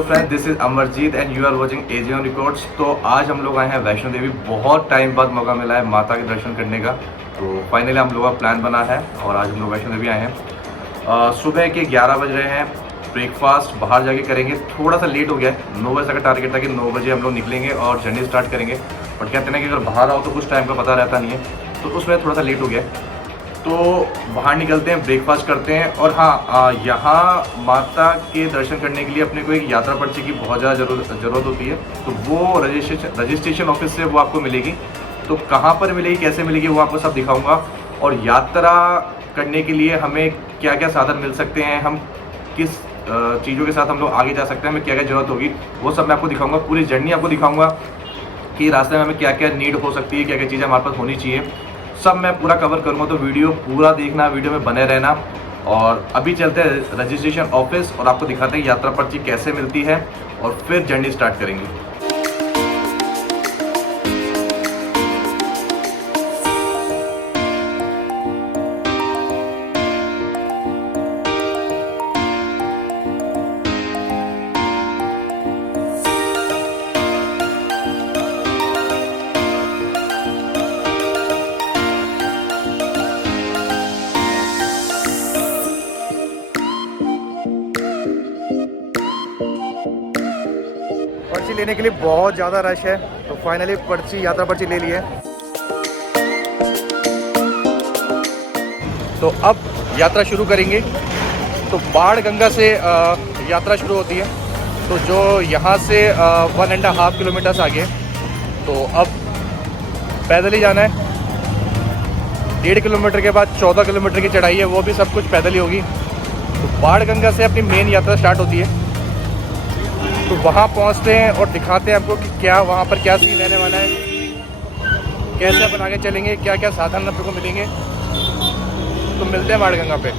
Hello friends, this is Amarjeet and you are watching Aegean records. तो आज हम लोग आए हैं वैष्णो देवी। बहुत टाइम बाद मौका मिला है माता के दर्शन करने का। तो फाइनली हम लोगों का प्लान बना है और आज हम लोग वैष्णो देवी आए हैं। सुबह के 11 बज रहे हैं। ब्रेकफास्ट बाहर जाके करेंगे। थोड़ा सा लेट हो गया है, 9 बजे का टारगेट था कि 9 बजे हम लोग निकलेंगे और जर्नी स्टार्ट करेंगे। बट कहते हैं कि अगर बाहर आओ तो कुछ टाइम का पता रहता नहीं है, तो उसमें थोड़ा सा लेट हो गया है। तो बाहर निकलते हैं, ब्रेकफास्ट करते हैं। और हाँ, यहाँ माता के दर्शन करने के लिए अपने को एक यात्रा पर्ची की बहुत ज़्यादा ज़रूरत होती है। तो वो रजिस्ट्रेशन ऑफिस से वो आपको मिलेगी। तो कहाँ पर मिलेगी, कैसे मिलेगी, वो आपको सब दिखाऊंगा। और यात्रा करने के लिए हमें क्या क्या साधन मिल सकते हैं, हम किस चीज़ों के साथ हम लोग आगे जा सकते हैं, हमें क्या क्या ज़रूरत होगी, वो सब मैं आपको दिखाऊंगा। पूरी जर्नी आपको दिखाऊंगा कि रास्ते में हमें क्या क्या नीड हो सकती है, क्या क्या चीज़ें हमारे पास होनी चाहिए, सब मैं पूरा कवर करूँगा। तो वीडियो पूरा देखना, वीडियो में बने रहना। और अभी चलते हैं रजिस्ट्रेशन ऑफिस और आपको दिखाते हैं यात्रा पर्ची कैसे मिलती है और फिर जर्नी स्टार्ट करेंगे। पर्ची लेने के लिए बहुत ज़्यादा रश है, तो फाइनली यात्रा पर्ची ले ली है। तो अब यात्रा शुरू करेंगे। तो बाण गंगा से यात्रा शुरू होती है। तो जो यहाँ से 1.5 किलोमीटर आगे, तो अब पैदल ही जाना है। 1.5 किलोमीटर के बाद 14 किलोमीटर की चढ़ाई है, वो भी सब कुछ पैदल ही होगी। तो बाण गंगा से अपनी मेन यात्रा स्टार्ट होती है। तो वहाँ पहुँचते हैं और दिखाते हैं आपको कि क्या वहाँ पर क्या सीन रहने वाला है, कैसे अपन आगे चलेंगे, क्या क्या साधन अपने को मिलेंगे। तो मिलते हैं बाणगंगा पे।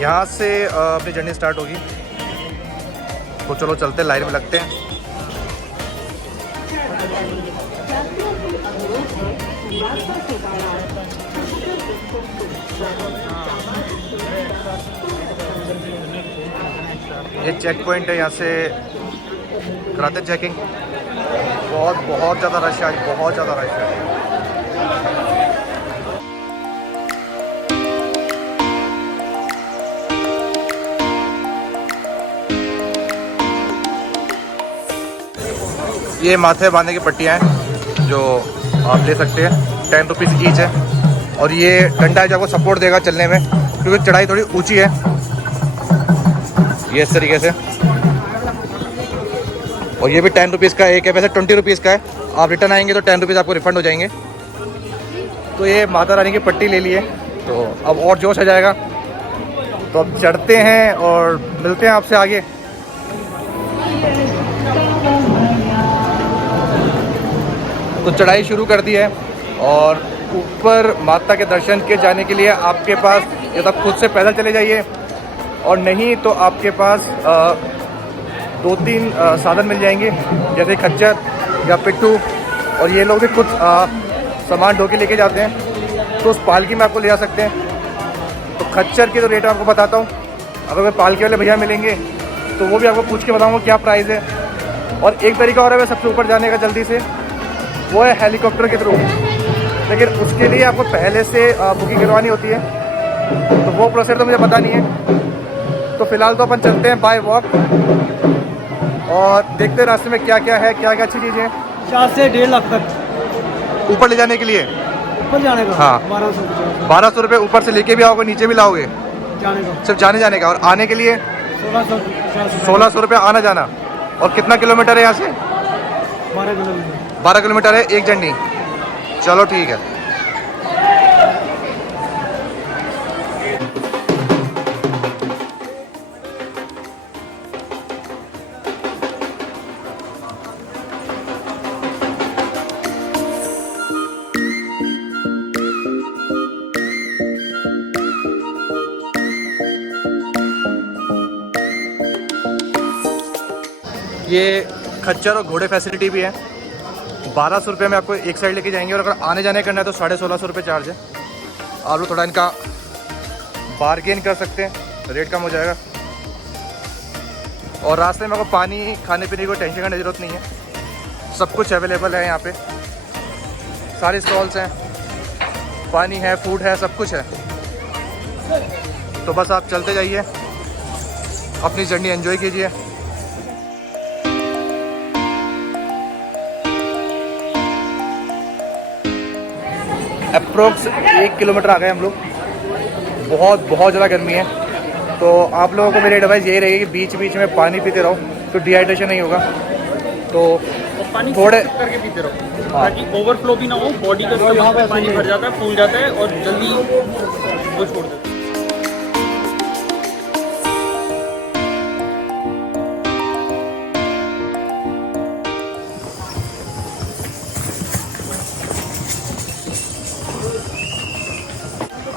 यहाँ से अपनी जर्नी स्टार्ट होगी। तो चलो चलते, लाइन में लगते हैं। ये चेक पॉइंट है, यहाँ से कराते चेकिंग। बहुत ज़्यादा रश है आज, बहुत ज़्यादा रश है। ये माथे बांधने की पट्टियाँ हैं जो आप ले सकते हैं, 10 रुपीज़ ईच है। और ये डंडा है जो आपको सपोर्ट देगा चलने में, क्योंकि चढ़ाई थोड़ी ऊंची है। ये इस तरीके से। और ये भी 10 रुपीज़ का एक है, वैसे 20 रुपीज़ का है। आप रिटर्न आएंगे तो 10 रुपीज़ आपको रिफंड हो जाएंगे। तो ये माता रानी की पट्टी ले ली है, तो अब और जोश आ जाएगा। तो अब चढ़ते हैं और मिलते हैं आपसे आगे। तो चढ़ाई शुरू कर दी है और ऊपर माता के दर्शन के जाने के लिए आपके पास या तो खुद से पैदल चले जाइए, और नहीं तो आपके पास 2-3 साधन मिल जाएंगे, जैसे खच्चर या पिट्ठू। और ये लोग भी कुछ सामान ढो के लेके जाते हैं, तो उस पालकी में आपको ले जा सकते हैं। तो खच्चर की तो रेट आपको बताता हूँ। अगर कोई पालकी वाले भैया मिलेंगे तो वो भी आपको पूछ के बताऊँगा क्या प्राइस है। और एक तरीका और है सबसे ऊपर जाने का जल्दी से, वो है हेलीकॉप्टर के थ्रू। लेकिन उसके लिए आपको पहले से बुकिंग करवानी होती है, तो वो प्रोसेस तो मुझे पता नहीं है। तो फिलहाल तो अपन चलते हैं बाय वॉक। और देखते हैं रास्ते में क्या क्या है, क्या क्या अच्छी चीज़ें हैं। 4 से 1.5 लाख तक ऊपर ले जाने के लिए ऊपर जाने का। हाँ। 1200 रुपये ऊपर से लेके भी आओगे, नीचे भी लाओगे? जाने का सिर्फ जाने का। और आने के लिए 1600 रुपये आना जाना। और कितना किलोमीटर है यहाँ से? 12 किलोमीटर। 12 किलोमीटर है एक जर्नी। चलो ठीक है। ये खच्चर और घोड़े फैसिलिटी भी है। 1200 रुपये में आपको एक साइड लेके जाएंगे और अगर आने जाने करना है तो 1650 रुपये चार्ज है। आप लोग थोड़ा इनका बार्गेन कर सकते हैं, रेट कम हो जाएगा। और रास्ते में आपको पानी खाने पीने की कोई टेंशन करने की ज़रूरत नहीं है, सब कुछ अवेलेबल है यहाँ पे। सारे स्टॉल्स हैं, पानी है, फूड है, सब कुछ है। तो बस आप चलते जाइए, अपनी जर्नी एंजॉय कीजिए। अप्रोक्स 1 किलोमीटर आ गए हम लोग। बहुत ज़्यादा गर्मी है, तो आप लोगों को मेरी एडवाइस यही रहेगी कि बीच बीच में पानी पीते रहो, तो डिहाइड्रेशन नहीं होगा। तो पानी थोड़े करके पीते रहो ताकि ओवरफ्लो भी ना हो, बॉडी का यहाँ पे पानी भर जाता है, फूल जाता है और जल्दी वो छोड़ देता है।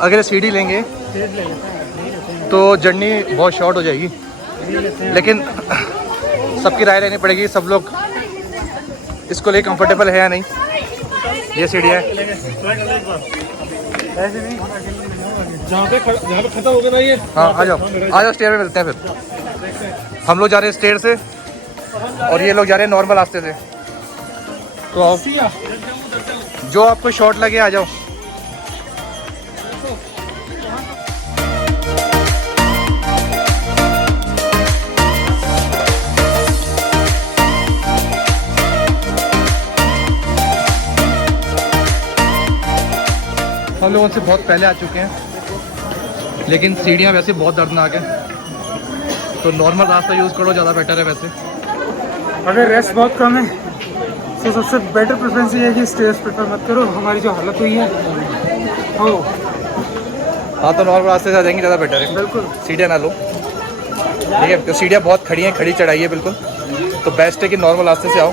अगर सीढ़ी लेंगे तो जर्नी बहुत शॉर्ट हो जाएगी, लेकिन सबकी राय लेनी पड़ेगी। सब लोग इसको लिए कंफर्टेबल है या नहीं। ये सीढ़ी है, जहाँ पे खत्म हो गया ये। हाँ आ जाओ स्टेयर पे मिलते हैं फिर। हम लोग जा रहे हैं स्टेयर से और ये लोग जा रहे हैं नॉर्मल रास्ते से। तो आओ, जो आपको शॉर्ट लगे आ जाओ। हम लोगों से बहुत पहले आ चुके हैं, लेकिन सीढ़ियाँ वैसे बहुत दर्दनाक है, तो नॉर्मल रास्ता यूज़ करो, ज़्यादा बेटर है। वैसे अगर रेस्ट बहुत कम है तो सबसे बेटर प्रेफरेंस ये है कि स्टेयर्स प्रेफर मत करो। हमारी जो हालत हुई है हो। हाँ, तो नॉर्मल रास्ते से आ जाएंगे, ज़्यादा बेटर है। बिल्कुल, सीढ़ियाँ ना लो, ठीक है, तो सीढ़ियाँ बहुत खड़ी हैं, खड़ी चढ़ाई है बिल्कुल। तो बेस्ट है कि नॉर्मल रास्ते से आओ,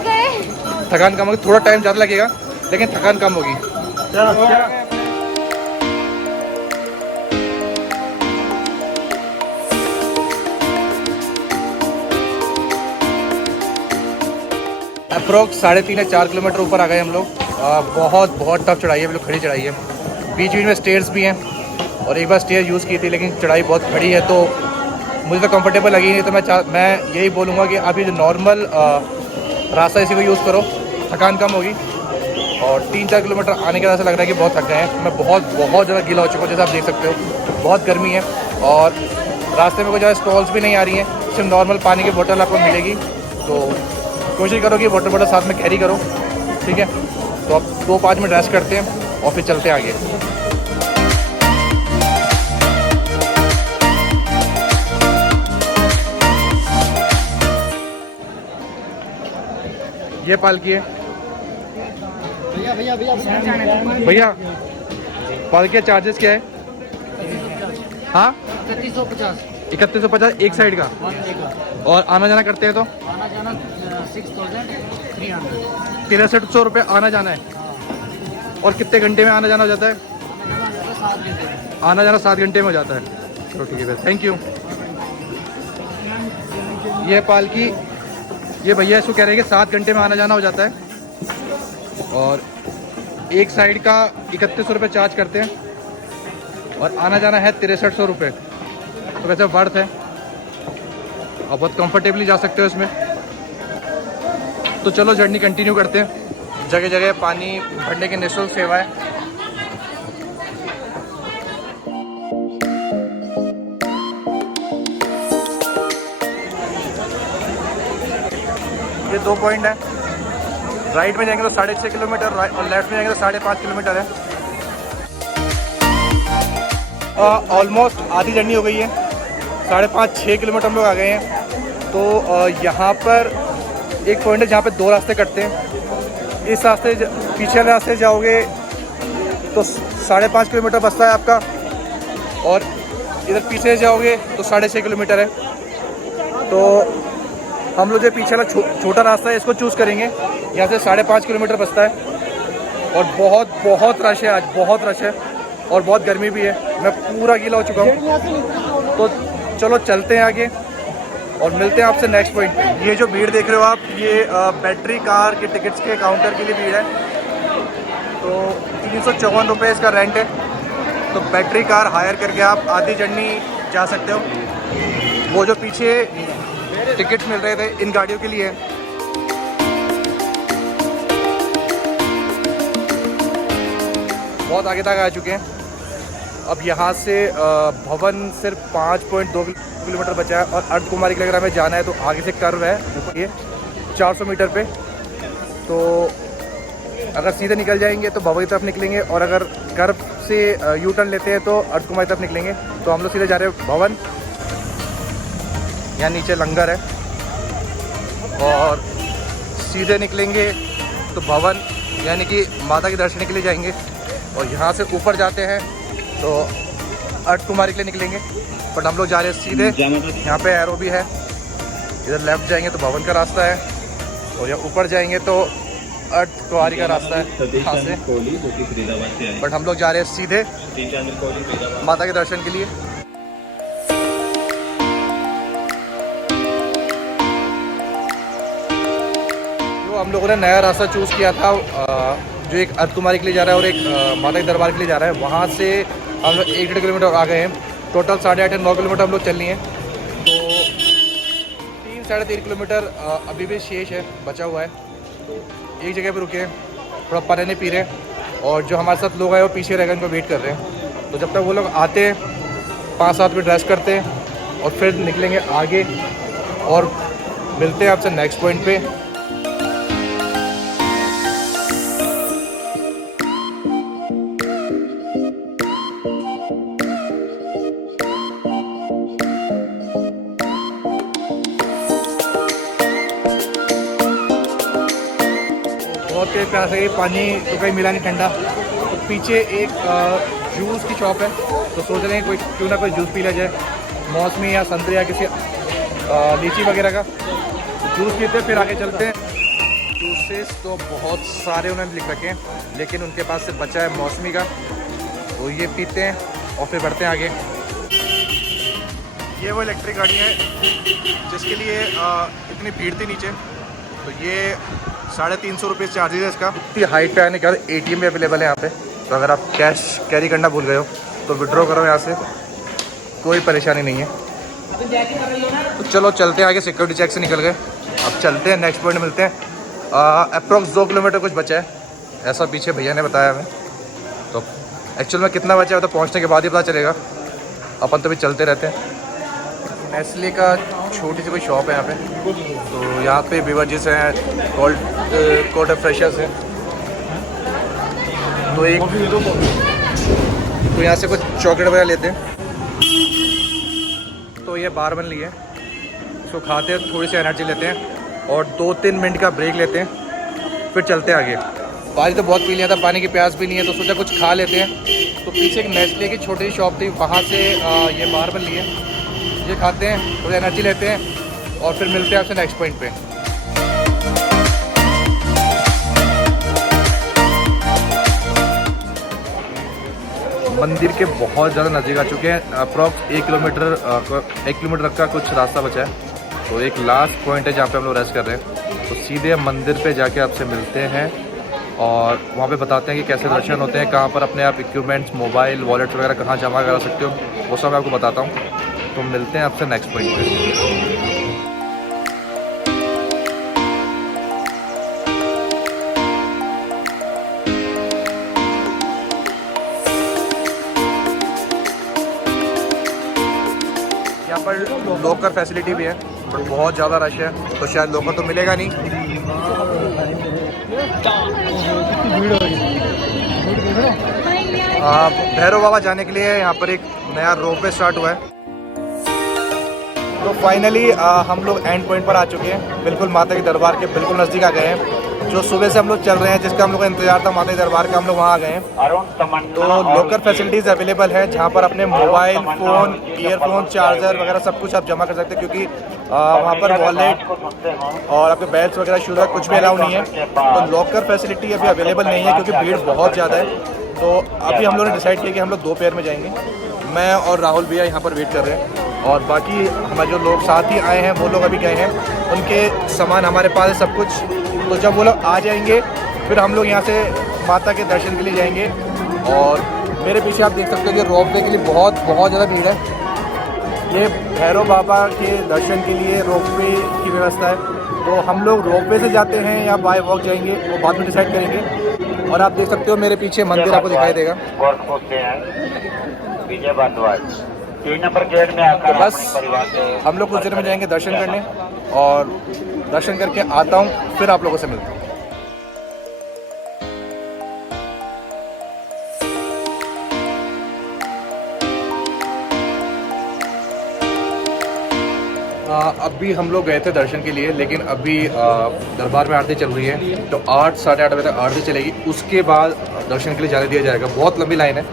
थकान कम होगी। थोड़ा टाइम ज़्यादा लगेगा लेकिन थकान कम होगी। अप्रोक्स 3.5 या 4 किलोमीटर ऊपर आ गए हम लोग। बहुत टफ चढ़ाई है, बिल्कुल खड़ी चढ़ाई है। बीच बीच में स्टेयर्स भी हैं, और एक बार स्टेयर यूज़ की थी लेकिन चढ़ाई बहुत खड़ी है, तो मुझे तो कंफर्टेबल लगी नहीं। तो मैं यही बोलूँगा कि आप ये जो नॉर्मल रास्ता इसी को यूज़ करो, थकान कम होगी। और 3-4 किलोमीटर आने के बाद ऐसा लग रहा है कि बहुत थक गए हैं। मैं बहुत ज़्यादा गीला हो चुका हूँ, जैसे आप देख सकते हो। बहुत गर्मी है और रास्ते में कोई ज़्यादा स्टॉल्स भी नहीं आ रही हैं, सिर्फ नॉर्मल पानी की बोतल आपको मिलेगी। तो कोशिश करो कि वाटर बॉटल साथ में कैरी करो, ठीक है। तो अब 2-5 मिनट रेस्ट करते हैं और फिर चलते हैं आगे। ये पालकी है भैया, पालकी चार्जेस क्या है? हाँ, 3150 एक साइड का। और आना जाना करते हैं तो 6300 रुपये आना जाना है। और कितने घंटे में आना जाना हो जाता है? आना जाना 7 घंटे में हो जाता है। चलो ठीक है, थैंक यू। ये पालकी, ये भैया इसको कह रहे हैं कि 7 घंटे में आना जाना हो जाता है, और एक साइड का 3100 रुपये चार्ज करते हैं, और आना जाना है 6300 रुपये। तो वैसे वर्थ है और बहुत कंफर्टेबली जा सकते हो इसमें। तो चलो जर्नी कंटिन्यू करते हैं। जगह जगह पानी भरने की निःशुल्क सेवा है। ये 2 पॉइंट है। राइट में जाएंगे तो 6.5 किलोमीटर और लेफ्ट में जाएंगे तो 5.5 किलोमीटर है। ऑलमोस्ट आधी जर्नी हो गई है, 5.5-6 किलोमीटर हम लोग आ गए हैं। तो यहाँ पर एक पॉइंट है जहाँ पे 2 रास्ते कटते हैं। इस रास्ते पीछे वाले रास्ते जाओगे तो 5.5 किलोमीटर बचता है आपका, और इधर पीछे जाओगे तो 6.5 किलोमीटर है। तो हम लोग जो पीछे वाला छोटा रास्ता है इसको चूज़ करेंगे। यहाँ से 5.5 किलोमीटर बचता है और बहुत रश है आज, बहुत रश है और बहुत गर्मी भी है। मैं पूरा गीला हो चुका हूँ। तो चलो चलते हैं आगे और मिलते हैं आपसे नेक्स्ट पॉइंट पे। ये जो भीड़ देख रहे हो आप, ये बैटरी कार के टिकट्स के काउंटर के लिए भीड़ है। तो 354 रुपये इसका रेंट है। तो बैटरी कार हायर करके आप आधी जर्नी जा सकते हो। वो जो पीछे टिकट्स मिल रहे थे इन गाड़ियों के लिए। बहुत आगे तक आ चुके हैं। अब यहाँ से भवन सिर्फ 5.2 किलोमीटर बचा है और अर्धकुमारी के लिए अगर हमें जाना है तो आगे से कर्व है ये 400 मीटर पे। तो अगर सीधे निकल जाएंगे तो भवन की तरफ निकलेंगे और अगर कर्व से यू टर्न लेते हैं तो अर्धकुमारी की तरफ निकलेंगे। तो हम लोग सीधे जा रहे हैं भवन। यहाँ नीचे लंगर है और सीधे निकलेंगे तो भवन यानी कि माता के दर्शन के लिए जाएंगे। और यहाँ से ऊपर जाते हैं तो अर्धकुमारी के लिए निकलेंगे, बट हम लोग जा रहे हैं सीधे। यहाँ पे एरो भी है। इधर लेफ्ट जाएंगे तो भवन का रास्ता है और यहाँ ऊपर जाएंगे तो अर्धकुमारी का रास्ता है यहाँ से। बट हम लोग जा रहे हैं सीधे माता के दर्शन के लिए। जो हम लोगों ने नया रास्ता चूज़ किया था, जो एक अर्धकुमारी के लिए जा रहा है और एक माता के दरबार के लिए जा रहा है, वहाँ से हम लोग 1.5 किलोमीटर आ गए हैं। टोटल 8.5-9 किलोमीटर हम लोग चल लिए हैं। तो 3-3.5 किलोमीटर अभी भी शेष है, बचा हुआ है। एक जगह पे रुके हैं, थोड़ा पानी पी रहे हैं और जो हमारे साथ लोग आए वो पीछे रह गए, उनको वेट कर रहे हैं। तो जब तक वो लोग आते हैं 5-7 मिनट रेस्ट करते हैं और फिर निकलेंगे आगे और मिलते हैं आपसे नेक्स्ट पॉइंट पे। बहुत तेज प्यास है, पानी तो कहीं मिला नहीं ठंडा। तो पीछे एक जूस की शॉप है, तो सोच रहे हैं कोई क्यों ना कोई जूस पी लिया जाए, मौसमी या संतरे या किसी लीची वगैरह का जूस पीते हैं। फिर आगे चलते हैं। जूसेस तो बहुत सारे उन्होंने लिख रखे हैं, लेकिन उनके पास से बचा है मौसमी का, तो ये पीते हैं और फिर बढ़ते हैं आगे। ये वो इलेक्ट्रिक गाड़ी है जिसके लिए इतनी भीड़ थी नीचे। तो ये 350 रुपये चार्जेज है इसका। इतनी हाइट पे आने के बाद ATM भी अवेलेबल है यहाँ पे। तो अगर आप कैश कैरी करना भूल गए हो तो विड्रॉ करो यहाँ से, कोई परेशानी नहीं है। तो चलो चलते हैं आगे, सिक्योरिटी चेक से निकल गए। अब चलते हैं नेक्स्ट पॉइंट मिलते हैं। अप्रॉक्स 2 किलोमीटर कुछ बचा है, ऐसा पीछे भैया ने बताया हमें। तो एक्चुअल में कितना बचा है तो पहुँचने के बाद ही पता चलेगा, अपन तो भी चलते रहते हैं। नेस्ले का छोटी सी कोई शॉप है यहाँ पे। तो यहाँ पे बेवरेजेस हैं, कोल्ड फ्रेशर्स हैं। तो एक तो यहाँ से कुछ चॉकलेट वगैरह लेते हैं। तो ये बार बन ली है, इसको खाते हैं, थोड़ी सी एनर्जी लेते हैं और 2-3 मिनट का ब्रेक लेते हैं, फिर चलते हैं आगे। पानी तो बहुत पी लिया था, पानी की प्यास भी नहीं है, तो सोचा कुछ खा लेते हैं। तो पीछे एक नेस्ले की छोटी सी शॉप थी, वहाँ से ये बार बन ली है, ये खाते हैं, थोड़ी एनर्जी लेते हैं और फिर मिलते हैं आपसे नेक्स्ट पॉइंट पे। मंदिर के बहुत ज़्यादा नज़दीक आ चुके हैं। अप्रॉक्स 1 किलोमीटर का कुछ रास्ता बचा है। तो एक लास्ट पॉइंट है जहाँ पे हम लोग रेस्ट कर रहे हैं। तो सीधे मंदिर पे जाके आपसे मिलते हैं और वहाँ पे बताते हैं कि कैसे दर्शन होते हैं, कहाँ पर अपने आप इक्विपमेंट्स, मोबाइल, वॉलेट वगैरह कहाँ जमा करा सकते हो, वो सब मैं आपको बताता हूँ। तो मिलते हैं आपसे नेक्स्ट पॉइंट पे। यहाँ पर पर लॉकर फैसिलिटी भी है, बट बहुत ज़्यादा रश है तो शायद लॉकर तो मिलेगा नहीं। भैरव बाबा जाने के लिए यहाँ पर एक नया रोपवे स्टार्ट हुआ है। तो फाइनली हम लोग एंड पॉइंट पर आ चुके हैं, बिल्कुल माता के दरबार के बिल्कुल नज़दीक आ गए हैं। जो सुबह से हम लोग चल रहे हैं, जिसका हम लोग का इंतजार था माता के दरबार का, हम लोग वहाँ आ गए हैं। तो लॉकर फैसिलिटीज़ अवेलेबल है जहाँ पर अपने मोबाइल फ़ोन, ईयरफोन, चार्जर वगैरह सब कुछ आप जमा कर सकते हैं, क्योंकि वहाँ पर वॉलेट और आपके बैग्स वगैरह शूज़ कुछ भी अलाउ नहीं है। तो लॉकर फैसिलिटी अभी अवेलेबल नहीं है क्योंकि भीड़ बहुत ज़्यादा है। तो अभी हम लोगों ने डिसाइड किया कि हम लोग 2 पेयर में जाएंगे। मैं और राहुल भैया यहाँ पर वेट कर रहे हैं और बाकी हमारे जो लोग साथ ही आए हैं वो लोग अभी गए हैं, उनके सामान हमारे पास है सब कुछ। तो जब वो लोग आ जाएंगे फिर हम लोग यहाँ से माता के दर्शन के लिए जाएंगे। और मेरे पीछे आप देख सकते हो कि रोपवे के लिए बहुत ज़्यादा भीड़ है। ये भैरव बाबा के दर्शन के लिए रोपवे की व्यवस्था है। तो हम लोग रोपवे से जाते हैं या बाय वॉक जाएंगे वो बाद में डिसाइड करेंगे। और आप देख सकते हो मेरे पीछे मंदिर आपको दिखाई देगा। विजय भारद्वाज 3 नंबर गेट में आकर तो बस हम लोग कुछ देर में जाएंगे दर्शन करने, और दर्शन करके आता हूँ फिर आप लोगों से मिलता हूँ। अभी हम लोग गए थे दर्शन के लिए, लेकिन अभी दरबार में आरती चल रही है तो 8 साढ़े 8 बजे तक आरती चलेगी, उसके बाद दर्शन के लिए जाने दिया जाएगा। बहुत लंबी लाइन है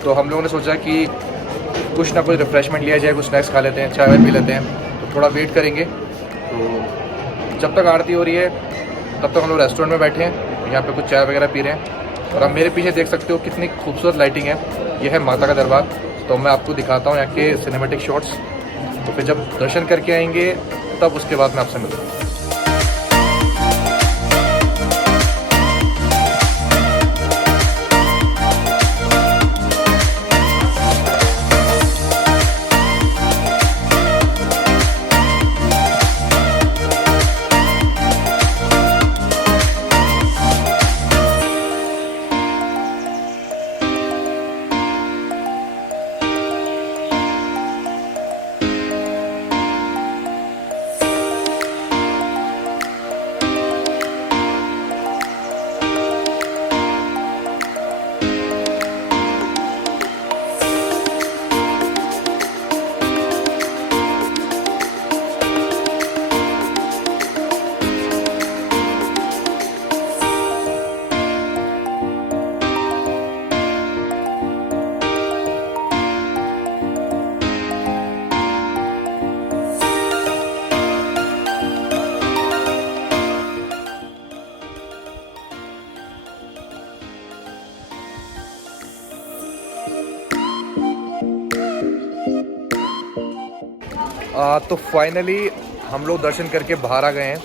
तो हम लोगों ने सोचा कि कुछ ना कुछ रिफ्रेशमेंट लिया जाए, कुछ स्नैक्स खा लेते हैं, चाय वाय पी लेते हैं, तो थोड़ा वेट करेंगे। तो जब तक आरती हो रही है तब तक हम लोग रेस्टोरेंट में बैठे हैं, यहाँ पे कुछ चाय वगैरह पी रहे हैं। और आप मेरे पीछे देख सकते हो कितनी खूबसूरत लाइटिंग है। यह है माता का दरबार। तो मैं आपको दिखाता हूँ यहाँ के सिनेमेटिक शॉट्स। तो फिर जब दर्शन करके आएंगे तब उसके बाद मैं आपसे मिलूँगा। तो फाइनली हम लोग दर्शन करके बाहर आ गए हैं।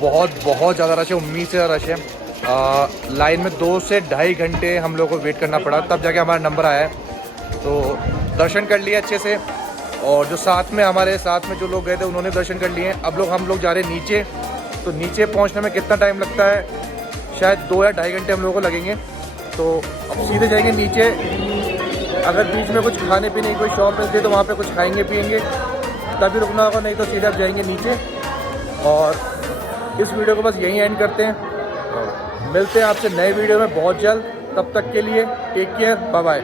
बहुत ज़्यादा रश है, उम्मीद से ज़्यादा रश है। लाइन में 2 से ढाई घंटे हम लोग को वेट करना पड़ा, तब जाके हमारा नंबर आया है। तो दर्शन कर लिए अच्छे से, और जो हमारे साथ में जो लोग गए थे उन्होंने दर्शन कर लिए। अब हम लोग जा रहे हैं नीचे। तो नीचे पहुंचने में कितना टाइम लगता है, शायद 2 या ढाई घंटे हम लोगों को लगेंगे। तो अब सीधे जाएंगे नीचे। अगर बीच में कुछ खाने पीने की कोई शॉप मिलती है तो वहाँ पे कुछ खाएंगे पिएंगे, तभी रुकना होगा, नहीं तो सीधे आप जाएंगे नीचे। और इस वीडियो को बस यहीं एंड करते हैं। मिलते हैं आपसे नए वीडियो में बहुत जल्द। तब तक के लिए टेक केयर, बाय बाय।